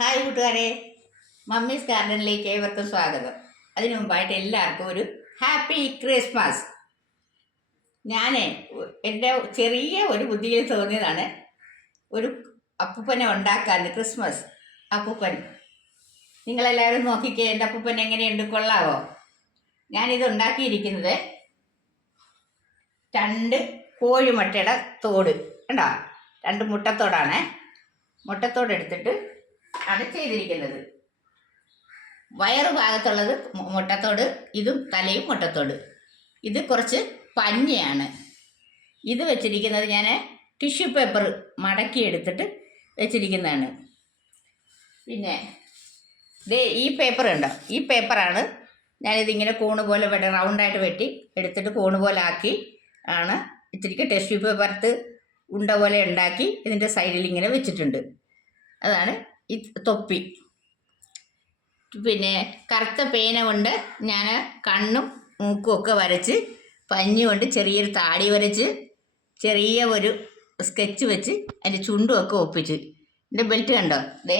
Hi കൂട്ടുകാരെ. Mummies ഗാർഡനിലേക്ക് ഏവർക്കും സ്വാഗതം. അതിനു മുമ്പായിട്ട് എല്ലാവർക്കും ഒരു ഹാപ്പി ക്രിസ്മസ്. ഞാൻ എന്റെ ചെറിയ ഒരു ബുദ്ധിയിൽ തോന്നിയതാണ് ഒരു അപ്പൂപ്പനെ ഉണ്ടാക്കാൻ ക്രിസ്മസ്. അപ്പൂപ്പൻ നിങ്ങളെല്ലാവരും നോക്കിക്കേ എന്റെ അപ്പൂപ്പൻ എങ്ങനെയുണ്ട്? കൊള്ളാവോ? ഞാനിത് ഉണ്ടാക്കിയിരിക്കുന്നത് രണ്ട് കോഴിമുട്ടയുടെ തോട്. കണ്ടോ? രണ്ട് മുട്ടത്തോടാണ്. മുട്ടത്തോട് എടുത്തിട്ട് ആണ് ചെയ്തിരിക്കുന്നത്. വയറ് ഭാഗത്തുള്ളത് മുട്ടത്തോട് ഇതും തലയും മുട്ടത്തോട്. ഇത് കുറച്ച് പഞ്ഞയാണ്. ഇത് വെച്ചിരിക്കുന്നത് ഞാൻ ടിഷ്യൂ പേപ്പർ മടക്കി എടുത്തിട്ട് വെച്ചിരിക്കുന്നതാണ്. പിന്നെ ദേ ഈ പേപ്പർ ഉണ്ടോ? ഈ പേപ്പറാണ് ഞാനിതിങ്ങനെ കൂണ് പോലെ വെട്ടി റൗണ്ടായിട്ട് വെട്ടി എടുത്തിട്ട് കൂണ് പോലെ ആക്കി ആണ് ഇത്തിരിക്ക് ടിഷ്യൂ പേപ്പർത്ത് ഉണ്ട പോലെ ഉണ്ടാക്കി ഇതിന്റെ സൈഡിൽ ഇങ്ങനെ വെച്ചിട്ടുണ്ട്. അതാണ് തൊപ്പി. പിന്നെ കറുത്ത പേന കൊണ്ട് ഞാൻ കണ്ണും മൂക്കും ഒക്കെ വരച്ച് പഞ്ഞി കൊണ്ട് ചെറിയൊരു താടി വരച്ച് ചെറിയ ഒരു സ്കെച്ച് വെച്ച് അതിന്റെ ചുണ്ടും ഒക്കെ ഒപ്പിച്ച്. എന്റെ ബെൽറ്റ് കണ്ടോ? ദേ.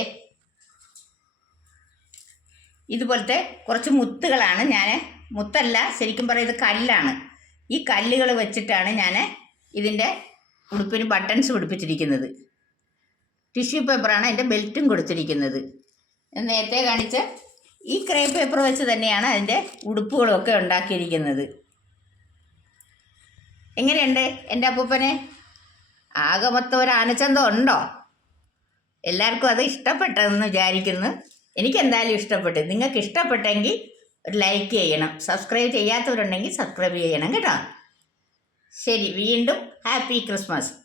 ഇതുപോലത്തെ കുറച്ച് മുത്തുകളാണ് ഞാൻ മുത്തല്ല ശരിക്കും പറയുന്നത് കല്ലാണ്. ഈ കല്ലുകൾ വെച്ചിട്ടാണ് ഞാൻ ഇതിന്റെ ഉടുപ്പിന് ബട്ടൺസ് പിടിപ്പിച്ചിരിക്കുന്നത്. ടിഷ്യൂ പേപ്പറാണ് അതിന്റെ ബെൽറ്റും കൊടുത്തിരിക്കുന്നത്. നേരത്തെ കാണിച്ച ഈ ക്രേ പേപ്പർ വെച്ച് തന്നെയാണ് അതിന്റെ ഉടുപ്പുകളൊക്കെ ഉണ്ടാക്കിയിരിക്കുന്നത്. എങ്ങനെയുണ്ട് എന്റെ അപ്പൂപ്പനെ? ആകെ മൊത്തം ഒരു ആനച്ചന്തം ഉണ്ടോ? എല്ലാവർക്കും അത് ഇഷ്ടപ്പെട്ടതെന്ന് വിചാരിക്കുന്നു. എനിക്കെന്തായാലും ഇഷ്ടപ്പെട്ടു. നിങ്ങൾക്ക് ഇഷ്ടപ്പെട്ടെങ്കിൽ ഒരു ലൈക്ക് ചെയ്യണം. സബ്സ്ക്രൈബ് ചെയ്യാത്തവരുണ്ടെങ്കിൽ സബ്സ്ക്രൈബ് ചെയ്യണം കേട്ടോ. ശരി വീണ്ടും ഹാപ്പി ക്രിസ്മസ്